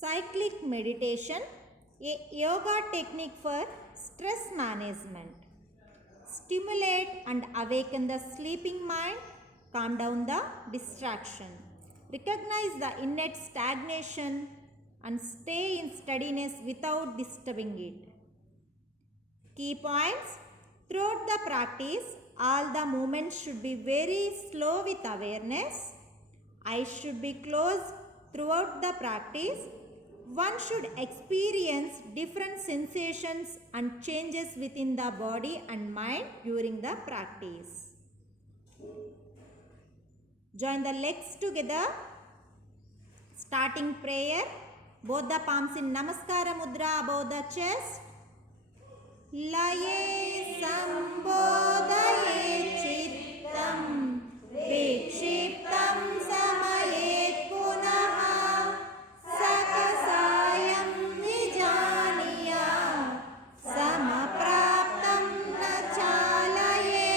Cyclic meditation, a yoga technique for stress management. Stimulate and awaken the sleeping mind, calm down the distraction. Recognize the innate stagnation and stay in steadiness without disturbing it. Key points. Throughout the practice, all the movements should be very slow with awareness. Eyes should be closed throughout the practice. One should experience different sensations and changes within the body and mind during the practice. Join the legs together. Starting prayer. Both the palms in Namaskara Mudra above the chest. Laye Sambodhaye Chittam Vikshiptam Samaye Punaha Sakasayam Vijaniya Samapraptam Nachalaye.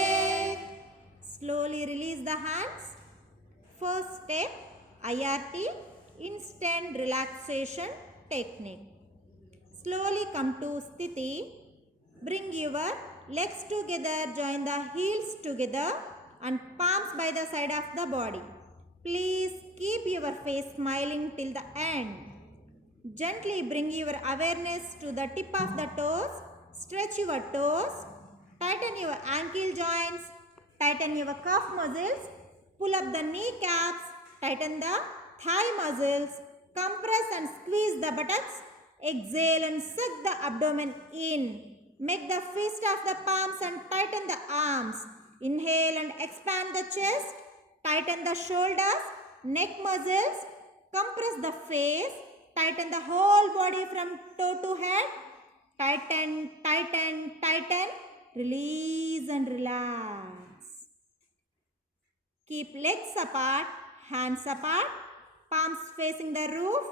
Slowly release the hands. First step, IRT, instant relaxation technique. Slowly come to Sthiti. Bring your legs together, join the heels together and palms by the side of the body. Please keep your face smiling till the end. Gently bring your awareness to the tip of the toes. Stretch your toes. Tighten your ankle joints. Tighten your calf muscles. Pull up the kneecaps. Tighten the thigh muscles. Compress and squeeze the buttocks. Exhale and suck the abdomen in. Make the fist of the palms and tighten the arms. Inhale and expand the chest. Tighten the shoulders, neck muscles. Compress the face. Tighten the whole body from toe to head. Tighten, tighten, tighten. Release and relax. Keep legs apart, hands apart, palms facing the roof.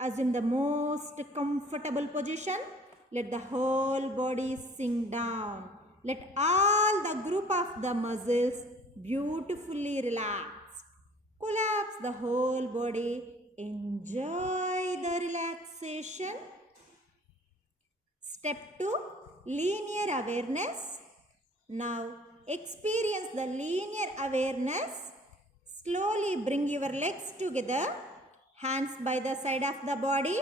Assume the most comfortable position. Let the whole body sink down. Let all the group of the muscles beautifully relax. Collapse the whole body. Enjoy the relaxation. Step 2. Linear awareness. Now experience the linear awareness. Slowly bring your legs together. Hands by the side of the body.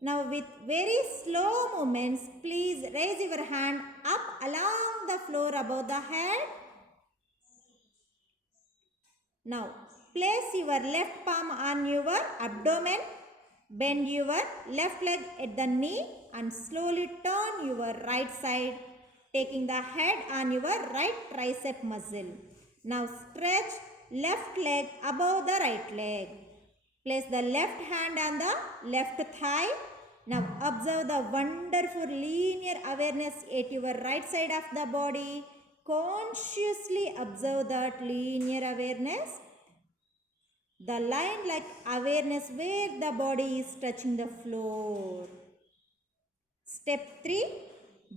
Now with very slow movements, please raise your hand up along the floor above the head. Now place your left palm on your abdomen. Bend your left leg at the knee and slowly turn your right side, taking the head on your right tricep muscle. Now stretch left leg above the right leg. Place the left hand on the left thigh. Now observe the wonderful linear awareness at your right side of the body. Consciously observe that linear awareness. The line like awareness where the body is touching the floor. Step 3.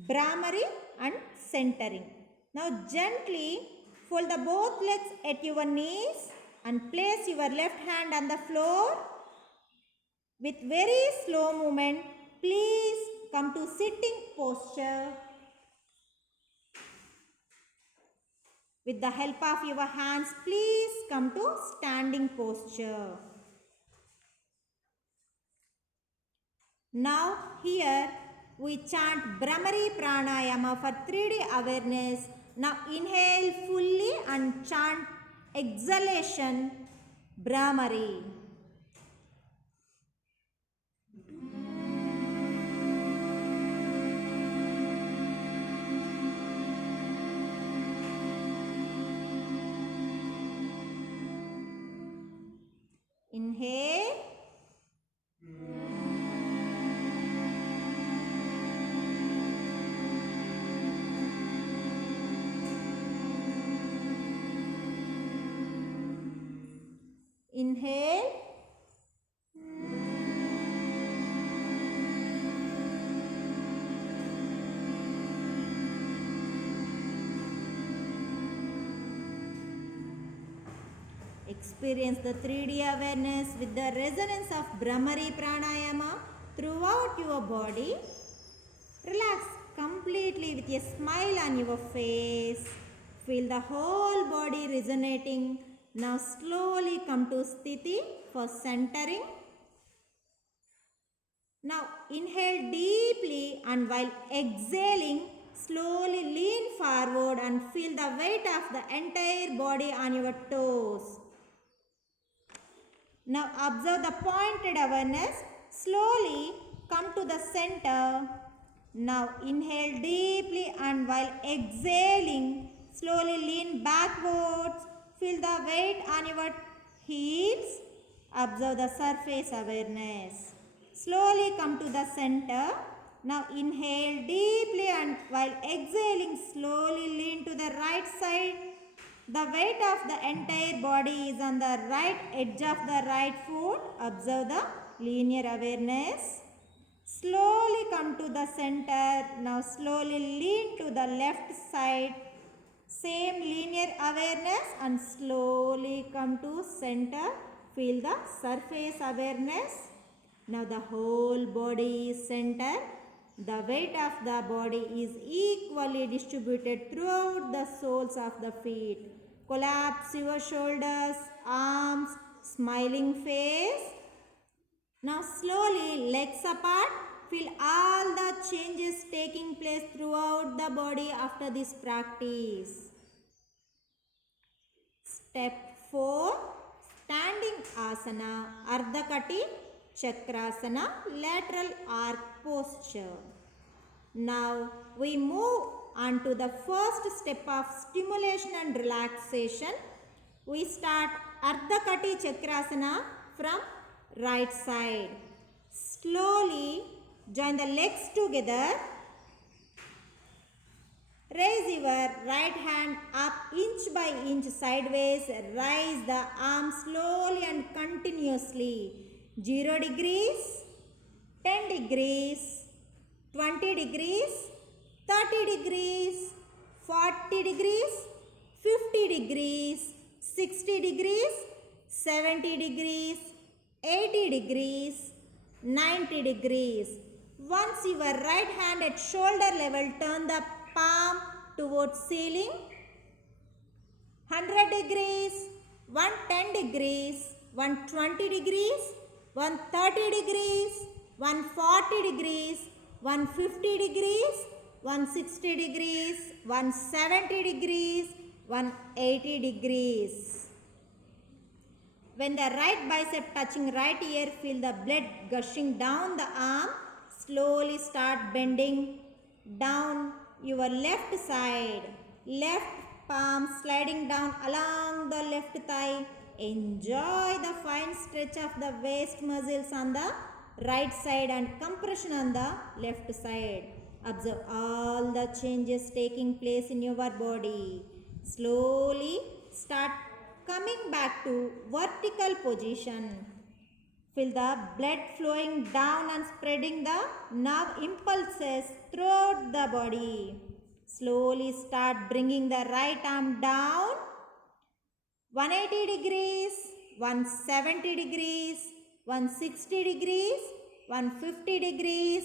Bhramari and centering. Now gently fold the both legs at your knees and place your left hand on the floor. With very slow movement, please come to sitting posture. With the help of your hands, please come to standing posture. Now here we chant Bhramari Pranayama for 3D awareness. Now inhale fully and chant exhalation Bhramari. Inhale. Inhale. Exhale. Experience the 3D awareness with the resonance of Brahmari Pranayama throughout your body. Relax completely with a smile on your face. Feel the whole body resonating. Now slowly come to Sthiti for centering. Now inhale deeply and while exhaling, slowly lean forward and feel the weight of the entire body on your toes. Now observe the pointed awareness. Slowly come to the center. Now inhale deeply and while exhaling, slowly lean backwards. Feel the weight on your heels. Observe the surface awareness. Slowly come to the center. Now inhale deeply and while exhaling, slowly lean to the right side. The weight of the entire body is on the right edge of the right foot. Observe the linear awareness. Slowly come to the center. Now slowly lean to the left side. Same linear awareness and slowly come to center. Feel the surface awareness. Now the whole body is centered. The weight of the body is equally distributed throughout the soles of the feet. Collapse your shoulders, arms, smiling face. Now slowly legs apart. Feel all the changes taking place throughout the body after this practice. Step 4. Standing asana, Ardha Kati Chakrasana, lateral arc posture. Now we move on to the first step of stimulation and relaxation. We start Ardha Kati Chakrasana from right side. Slowly join the legs together. Raise your right hand up inch by inch sideways. Raise the arm slowly and continuously. 0 degrees, 10 degrees, 20 degrees, 30 degrees, 40 degrees, 50 degrees, 60 degrees, 70 degrees, 80 degrees, 90 degrees. Once your right hand at shoulder level, turn the palm towards ceiling. 100 degrees, 110 degrees, 120 degrees, 130 degrees, 140 degrees, 150 degrees, 160 degrees, 170 degrees, 180 degrees. When the right bicep touching right ear, feel the blood gushing down the arm. Slowly start bending down your left side. Left palm sliding down along the left thigh. Enjoy the fine stretch of the waist muscles on the right side and compression on the left side. Observe all the changes taking place in your body. Slowly start coming back to vertical position. Feel the blood flowing down and spreading the nerve impulses throughout the body. Slowly start bringing the right arm down. 180 degrees, 170 degrees, 160 degrees, 150 degrees,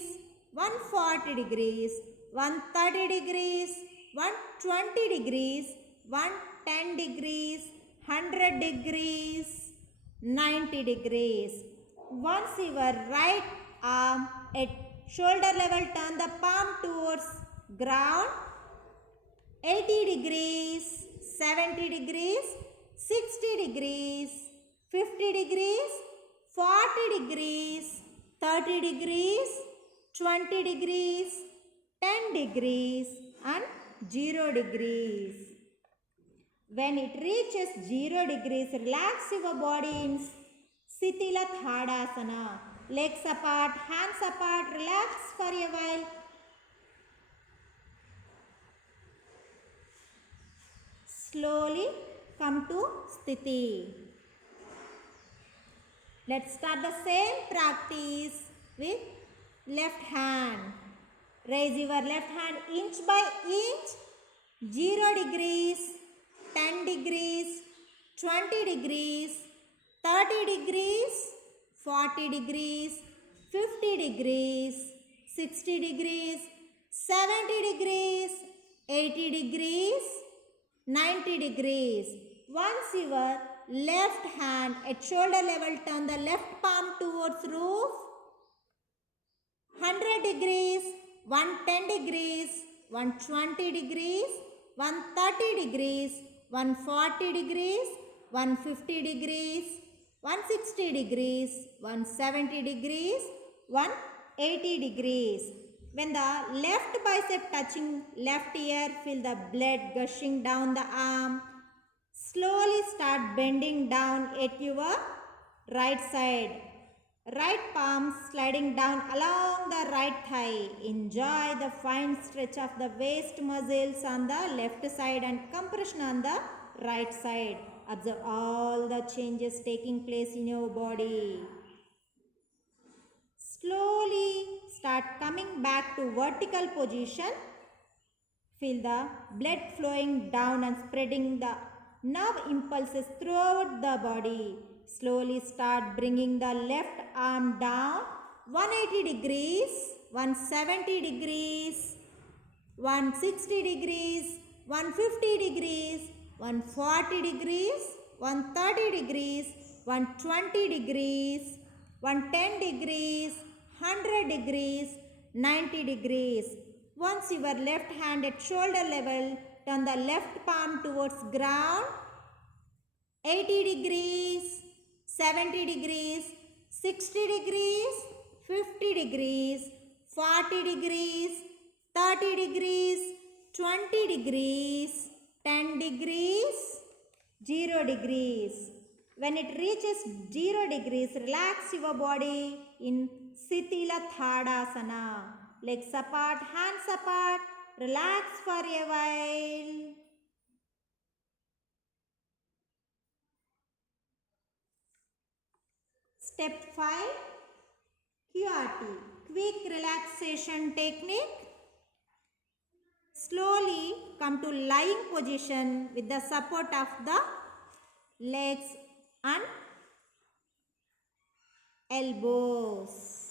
140 degrees, 130 degrees, 120 degrees, 110 degrees, 100 degrees, 90 degrees. Once your right arm at shoulder level, turn the palm towards ground. 80 degrees, 70 degrees, 60 degrees, 50 degrees, 40 degrees, 30 degrees, 20 degrees, 10 degrees and 0 degrees. When it reaches 0 degrees, relax your body in Sthila Thadasana. Legs apart, hands apart, relax for a while. Slowly come to Sthiti. Let's start the same practice with left hand. Raise your left hand inch by inch. 0 degrees, 10 degrees, 20 degrees, 30 degrees, 40 degrees, 50 degrees, 60 degrees, 70 degrees, 80 degrees, 90 degrees. Once your left hand at shoulder level, turn the left palm towards roof. 100 degrees, 110 degrees, 120 degrees, 130 degrees, 140 degrees, 150 degrees, 160 degrees, 170 degrees, 180 degrees. When the left bicep touching left ear, feel the blood gushing down the arm. Slowly start bending down at your right side. Right palm sliding down along the right thigh. Enjoy the fine stretch of the waist muscles on the left side and compression on the right side. Observe all the changes taking place in your body. Slowly start coming back to vertical position. Feel the blood flowing down and spreading the nerve impulses throughout the body. Slowly start bringing the left arm down 180 degrees, 170 degrees, 160 degrees, 150 degrees, 140 degrees, 130 degrees, 120 degrees, 110 degrees, 100 degrees, 90 degrees. Once your left hand at shoulder level, turn the left palm towards ground. 80 degrees, 70 degrees, 60 degrees, 50 degrees, 40 degrees, 30 degrees, 20 degrees, 10 degrees, 0 degrees. When it reaches 0 degrees, relax your body in Sitila Thadasana. Legs apart, hands apart. Relax for a while. Step 5. QRT. Quick relaxation technique. Slowly come to lying position with the support of the legs and elbows.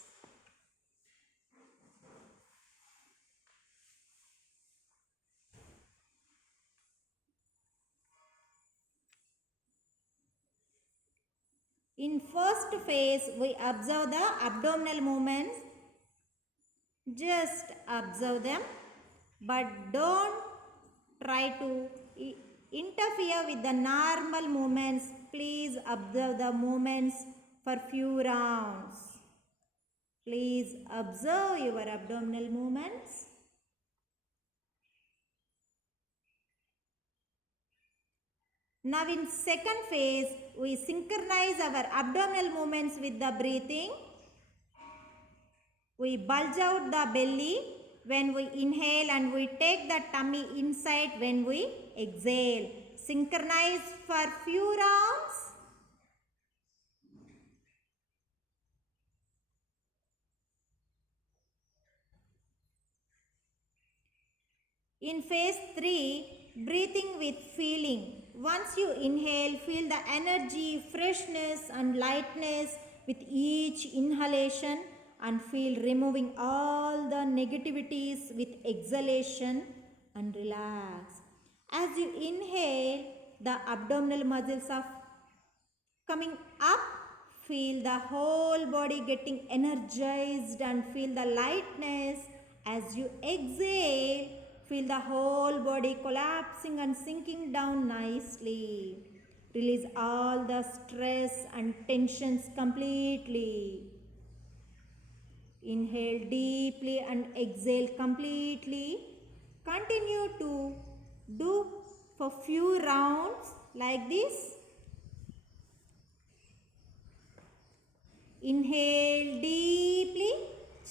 In first phase, we observe the abdominal movements. Just observe them, but don't try to interfere with the normal movements. Please observe the movements for few rounds. Please observe your abdominal movements. Now in second phase, we synchronize our abdominal movements with the breathing. We bulge out the belly when we inhale and we take the tummy inside when we exhale. Synchronize for few rounds. In phase 3, breathing with feeling. Once you inhale, feel the energy, freshness and lightness with each inhalation and feel removing all the negativities with exhalation and relax. As you inhale, the abdominal muscles are coming up. Feel the whole body getting energized and feel the lightness. As you exhale, feel the whole body collapsing and sinking down nicely. Release all the stress and tensions completely. Inhale deeply and exhale completely. Continue to do for few rounds like this. Inhale deeply.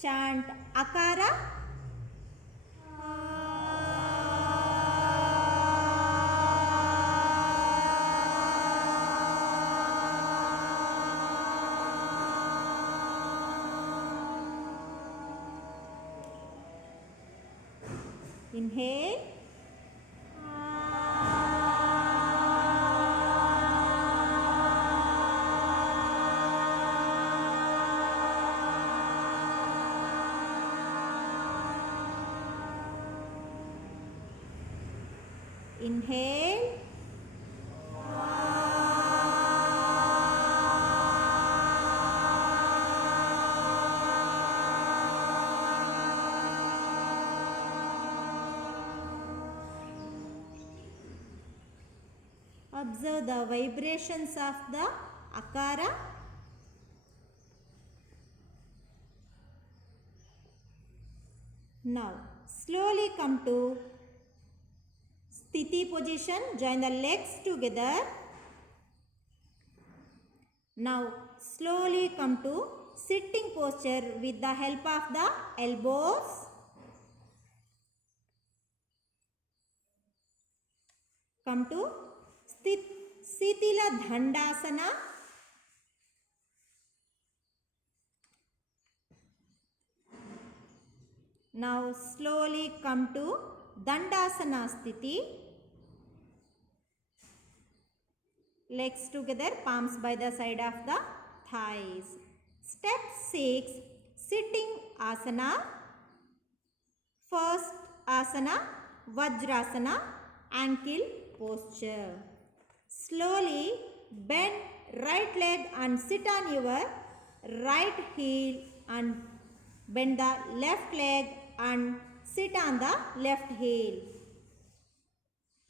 Chant Akara. Inhale. Inhale. Observe the vibrations of the akara. Now, slowly come to Sthiti position. Join the legs together. Now, slowly come to sitting posture with the help of the elbows. Come to Sitila Dhandasana. Now slowly come to Dandasana Sthiti. Legs together, palms by the side of the thighs. Step 6, sitting asana. First asana, Vajrasana, ankle posture. Slowly bend right leg and sit on your right heel and bend the left leg and sit on the left heel.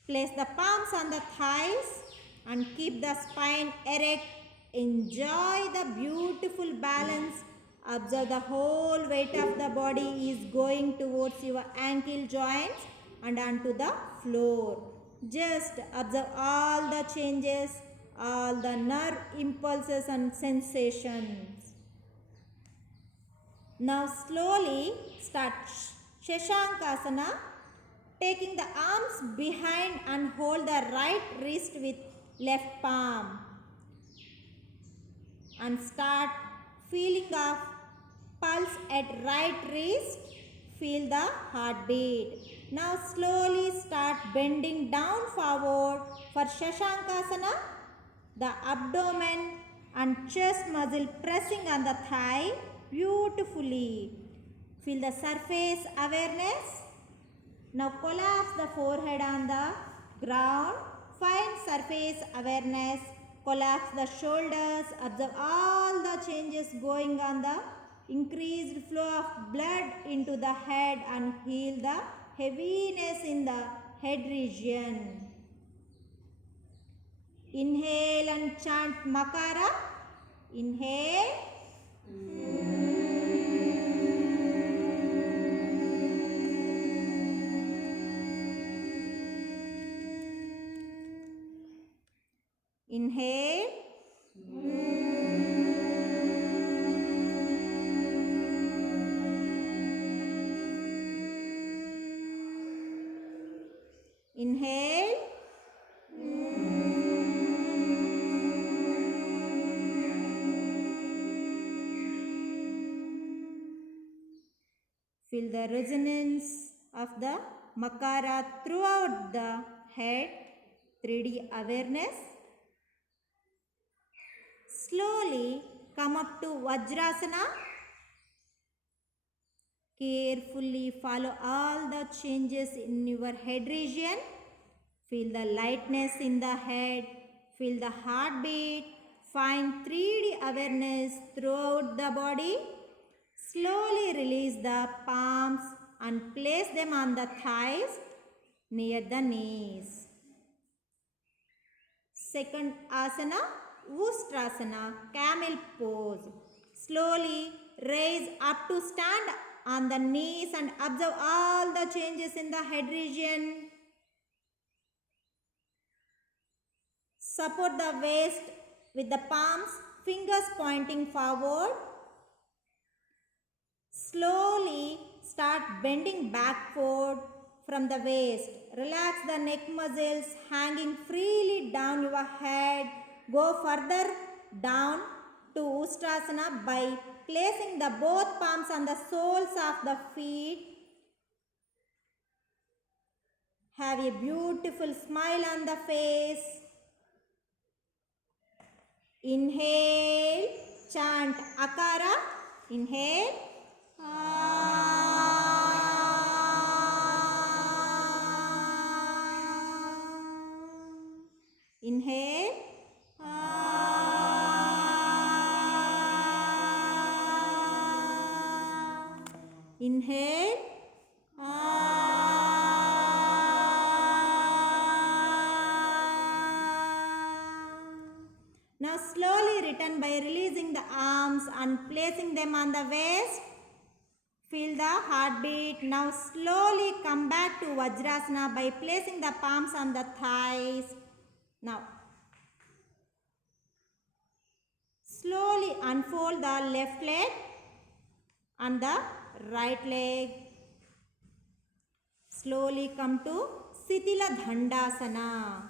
Place the palms on the thighs and keep the spine erect. Enjoy the beautiful balance. Observe the whole weight of the body is going towards your ankle joints and onto the floor. Just observe all the changes, all the nerve impulses and sensations. Now slowly start Shashankasana, taking the arms behind and hold the right wrist with left palm. And start feeling of pulse at right wrist. Feel the heartbeat. Now slowly start bending down forward for Shashankasana. The abdomen and chest muscle pressing on the thigh beautifully. Feel the surface awareness. Now collapse the forehead on the ground. Find surface awareness. Collapse the shoulders. Observe all the changes going on, the increased flow of blood into the head and heal the heaviness in the head region. Inhale and chant Makara. Inhale. Inhale. Inhale. Feel the resonance of the Makara throughout the head. 3D awareness. Slowly come up to Vajrasana. Carefully follow all the changes in your head region. Feel the lightness in the head. Feel the heartbeat. Find 3D awareness throughout the body. Slowly release the palms and place them on the thighs near the knees. Second asana, Ustrasana, camel pose. Slowly raise up to stand on the knees and observe all the changes in the head region. Support the waist with the palms, fingers pointing forward. Slowly start bending backward from the waist. Relax the neck muscles hanging freely down your head. Go further down to Ustrasana by placing the both palms on the soles of the feet. Have a beautiful smile on the face. Inhale, chant Akara. Inhale. Inhale. Now slowly return by releasing the arms and placing them on the waist. Feel the heartbeat. Now slowly come back to Vajrasana by placing the palms on the thighs. Now slowly unfold the left leg and the right leg. Slowly come to Sitila Dhandasana.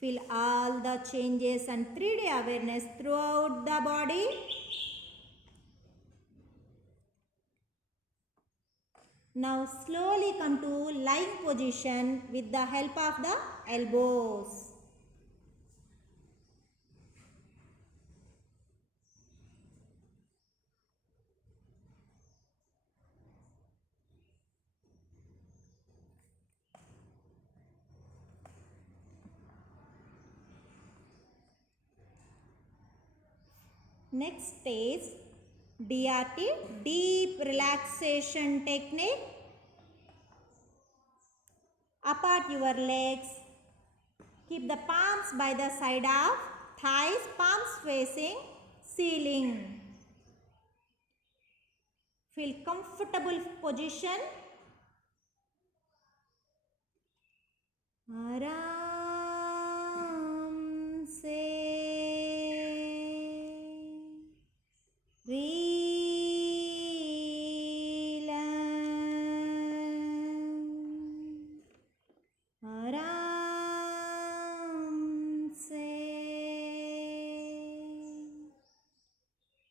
Feel all the changes and 3D awareness throughout the body. Now slowly come to lying position with the help of the elbows. Next is DRT, deep relaxation technique. Apart your legs. Keep the palms by the side of thighs, palms facing ceiling. Feel comfortable position. Aram se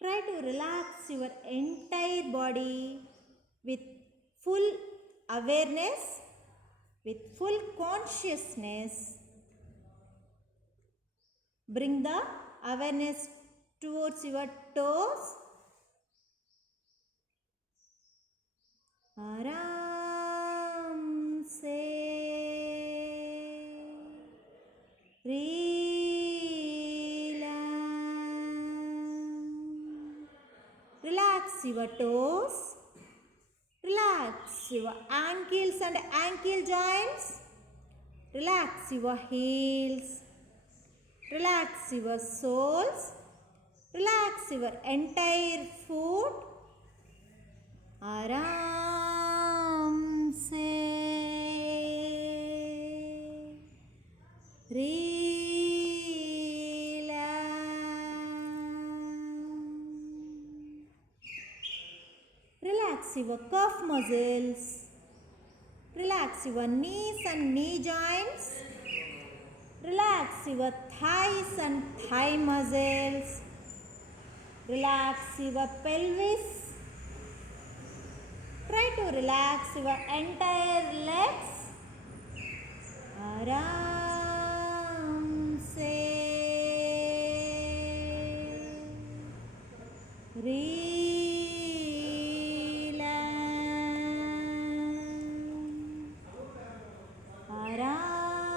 try to relax your entire body with full awareness, with full consciousness. Bring the awareness towards your toes. Aram se relax your toes. Relax your ankles and ankle joints. Relax your heels. Relax your soles. Relax your entire foot. Aram se relax your calf muscles. Relax your knees and knee joints. Relax your thighs and thigh muscles. Relax your pelvis. Try to relax your entire legs. Aram se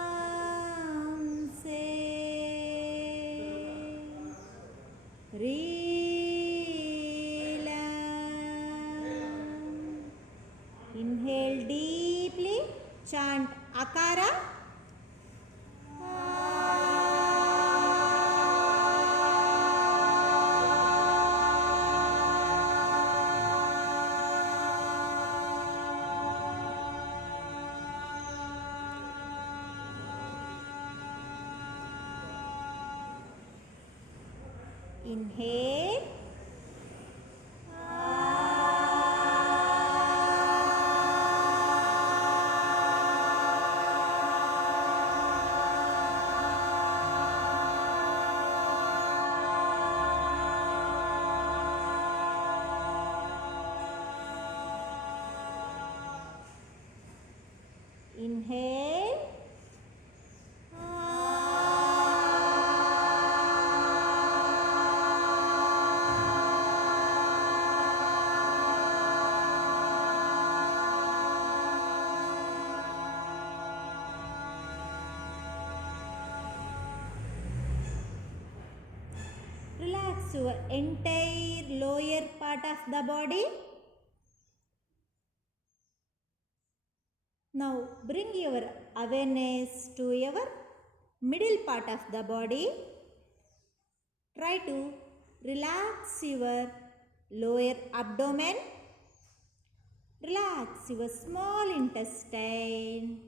Aram se Inhale deeply. Chant Akara. Inhale. Inhale. Relax your entire lower part of the body. Now bring your awareness to your middle part of the body. Try to relax your lower abdomen. Relax your small intestine.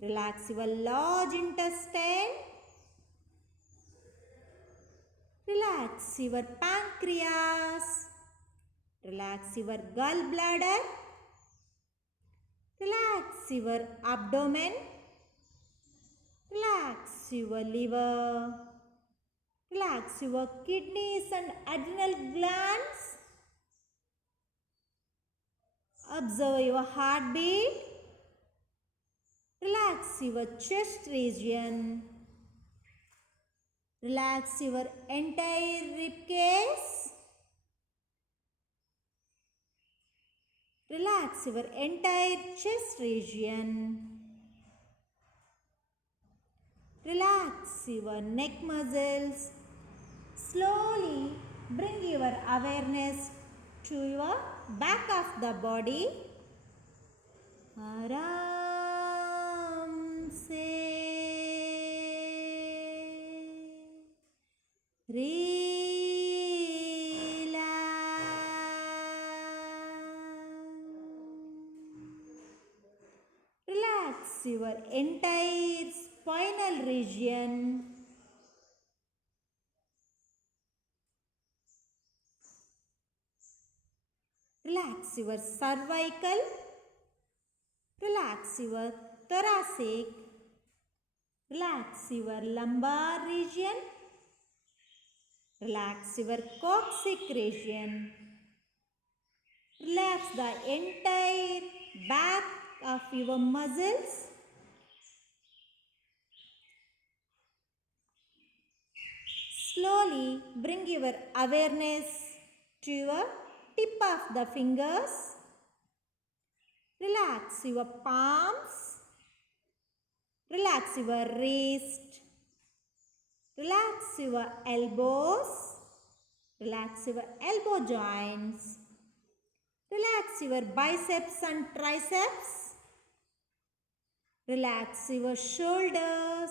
Relax your large intestine. Relax your pancreas. Relax your gallbladder. Relax your abdomen. Relax your liver. Relax your kidneys and adrenal glands. Observe your heartbeat. Relax your chest region. Relax your entire rib cage. Relax your entire chest region. Relax your neck muscles. Slowly bring your awareness to your back of the body. आराम से relax your entire spinal region. Relax your cervical. Relax your thoracic. Relax your lumbar region. Relax your coccyx region. Relax the entire back of your muscles. Slowly bring your awareness to your tip of the fingers. Relax your palms. Relax your wrist. Relax your elbows. Relax your elbow joints. Relax your biceps and triceps. Relax your shoulders.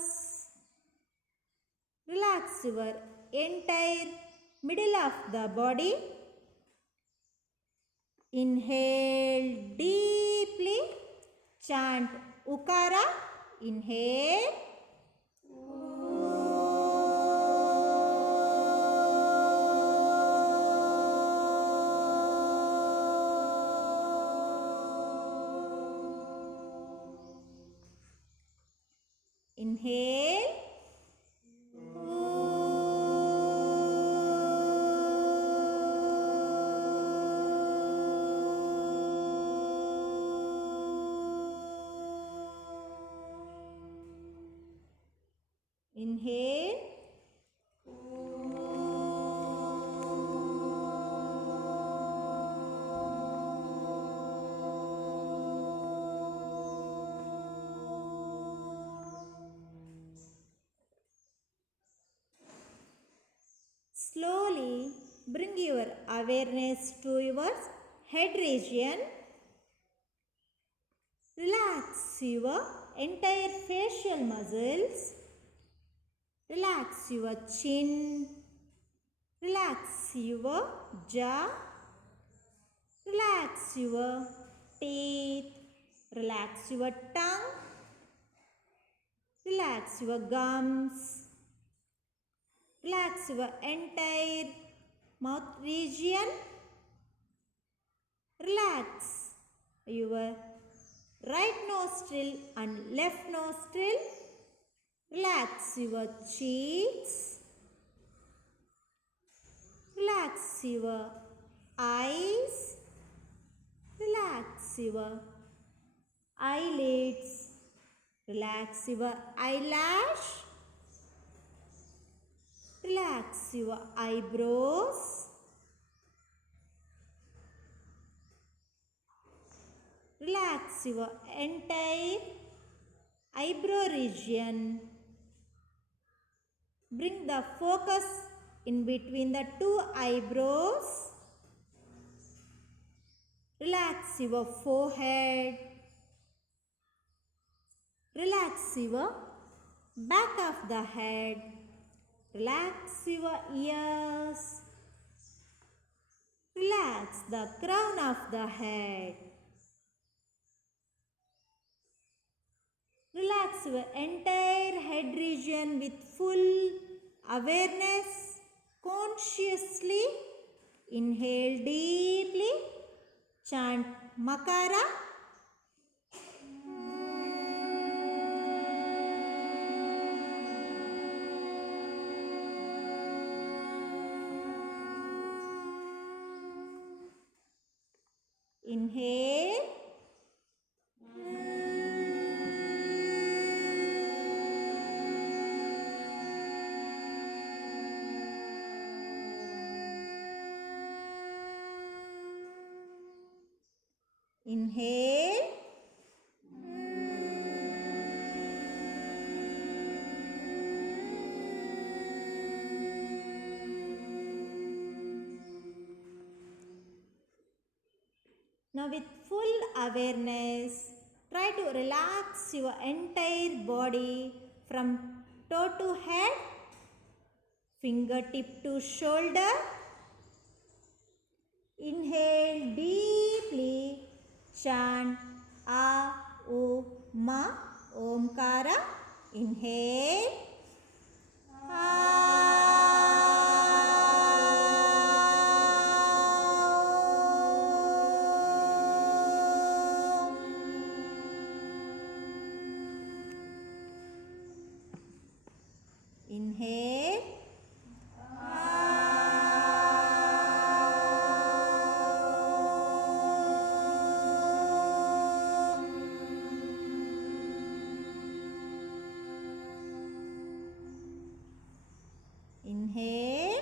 Relax your entire middle of the body. Inhale deeply. Chant Ukara. Inhale. Inhale. Inhale. Slowly bring your awareness to your head region. Relax your entire facial muscles. Relax your chin. Relax your jaw. Relax your teeth. Relax your tongue. Relax your gums. Relax your entire mouth region. Relax your right nostril and left nostril. Relax your cheeks. Relax your eyes. Relax your eyelids. Relax your eyelash. Relax your eyebrows. Relax your entire eyebrow region. Bring the focus in between the two eyebrows. Relax your forehead. Relax your back of the head. Relax your ears. Relax the crown of the head. Relax your entire head region with full awareness. Consciously inhale deeply. Chant Makara. Inhale. Inhale. Now with full awareness, try to relax your entire body from toe to head, fingertip to shoulder. Inhale deeply, chant A, U, Ma, Omkara. Inhale. Inhale. Inhale.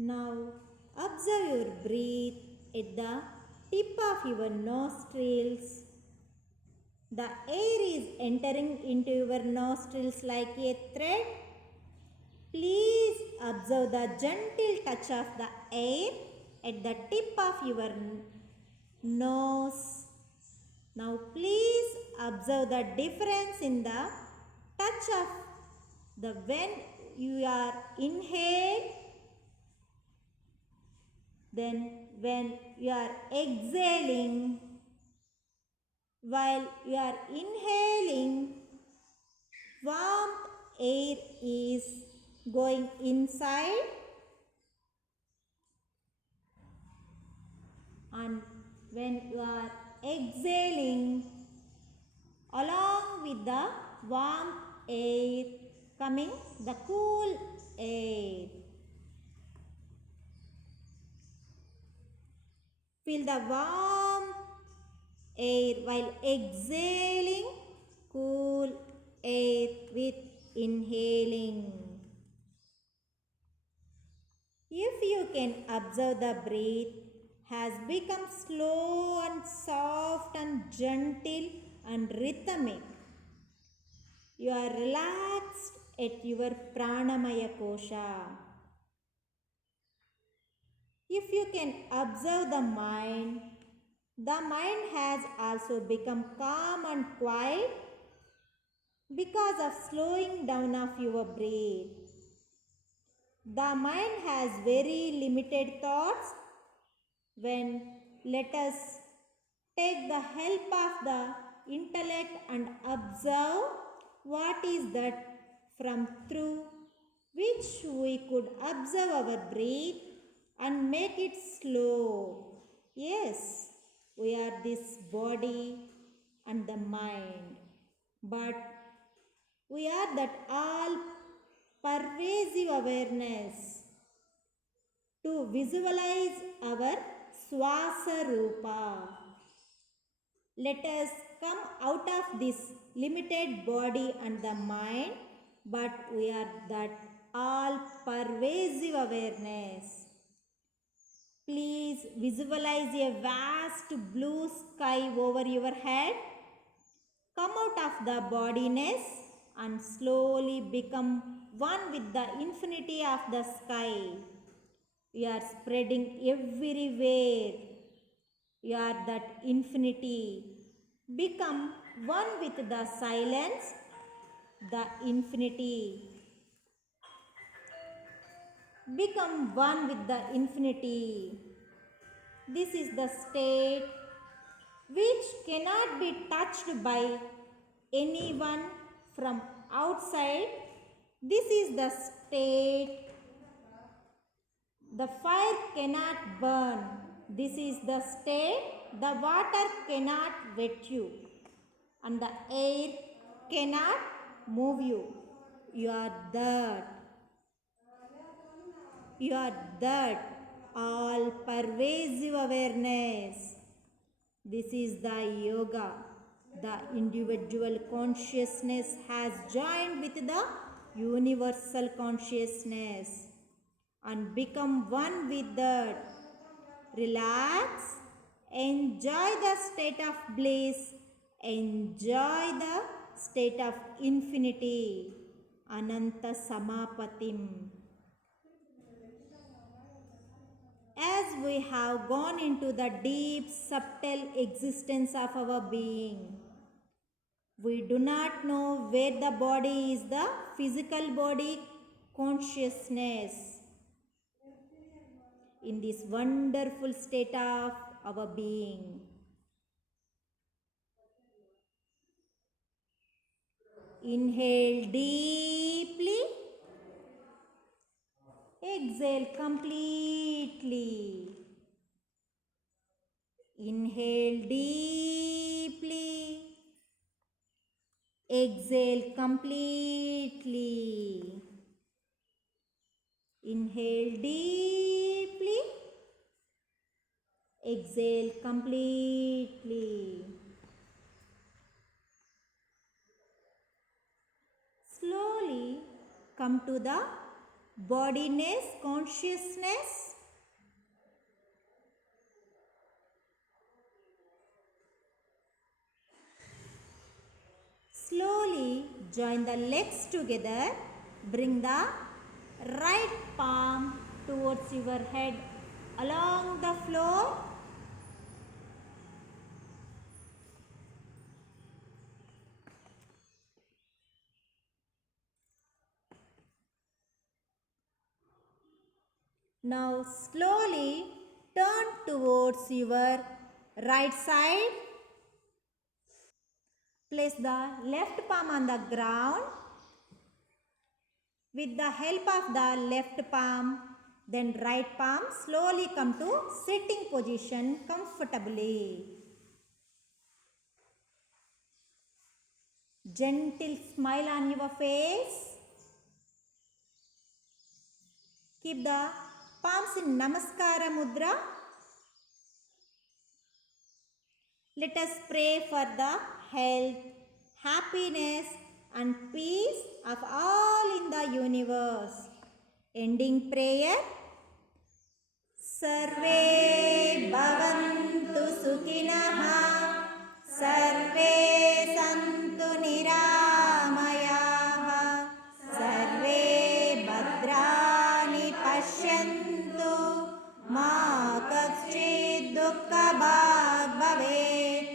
Now observe your breath at the tip of your nostrils. The air is entering into your nostrils like a thread. Please observe the gentle touch of the air at the tip of your nose. Now please observe the difference in the touch of the when you are inhale, then when you are exhaling. While you are inhaling, warm air is going inside, and when you are exhaling, along with the warm air coming the cool air. Feel the warm air while exhaling, cool air with inhaling. If you can observe, the breath has become slow and soft and gentle and rhythmic. You are relaxed at your pranamaya kosha. If you can observe the mind has also become calm and quiet because of slowing down of your breath. The mind has very limited thoughts. When let us take the help of the intellect and observe what is that from through which we could observe our breath and make it slow. Yes, we are this body and the mind, but we are that all pervasive awareness to visualize our Swasa Rupa. Let us come out of this limited body and the mind, but we are that all pervasive awareness. Please visualize a vast blue sky over your head. Come out of the bodiness and slowly become one with the infinity of the sky. You are spreading everywhere. You are that infinity. Become one with the silence, the infinity. Become one with the infinity. This is the state which cannot be touched by anyone from outside. This is the state the fire cannot burn. This is the state the water cannot wet you and the air cannot move you. You are that. You are that all pervasive awareness. This is the yoga. The individual consciousness has joined with the universal consciousness and become one with that. Relax. Enjoy the state of bliss. Enjoy the state of infinity. Ananta Samapatim. As we have gone into the deep, subtle existence of our being, we do not know where the body is the physical body consciousness. In this wonderful state of our being, inhale deeply, exhale completely. Inhale deeply, exhale completely. Inhale deeply, exhale completely. Slowly come to the bodiness consciousness. Slowly join the legs together. Bring the right palm towards your head along the floor. Now slowly turn towards your right side. Place the left palm on the ground. With the help of the left palm, then right palm, slowly come to sitting position comfortably. Gentle smile on your face. Keep the palms in Namaskara Mudra. Let us pray for the health, happiness and peace of all in the universe. Ending prayer. Sarve bhavantu sukinaha, sarve santu niramayaha, sarve bhadrani pashyantu, ma kaschid dukkha bhag bhavet.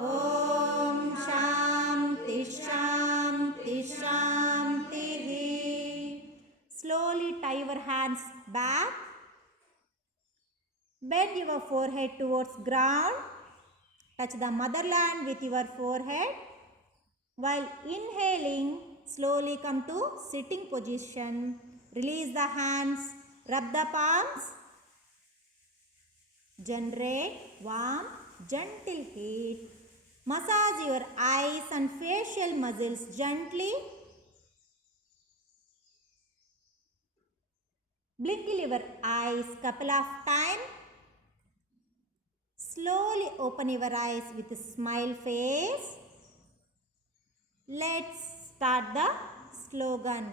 Om Shanti Shanti Shanti. Slowly tie your hands back. Bend your forehead towards ground. Touch the motherland with your forehead. While inhaling, slowly come to sitting position. Release the hands. Rub the palms. Generate warm, gentle heat. Massage your eyes and facial muscles gently. Blink your eyes couple of times. Slowly open your eyes with a smile face. Let's start the slogan.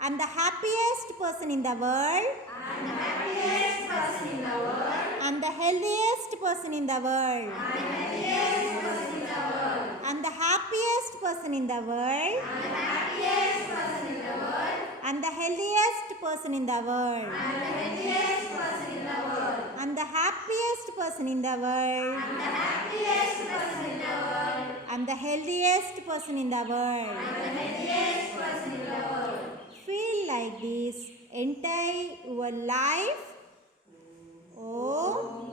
I'm the happiest person in the world. I'm the happiest person in the world. I'm the healthiest person in the world. I'm the healthiest person in the world. I'm the happiest person in the world. I'm the happiest person in the world. I'm the healthiest person in the world. I'm the healthiest person in the world. I'm the happiest person in the world. I'm the happiest person in the world. I'm the healthiest person in the world. I'm the healthiest person in the world. Feel like this entire your life. Om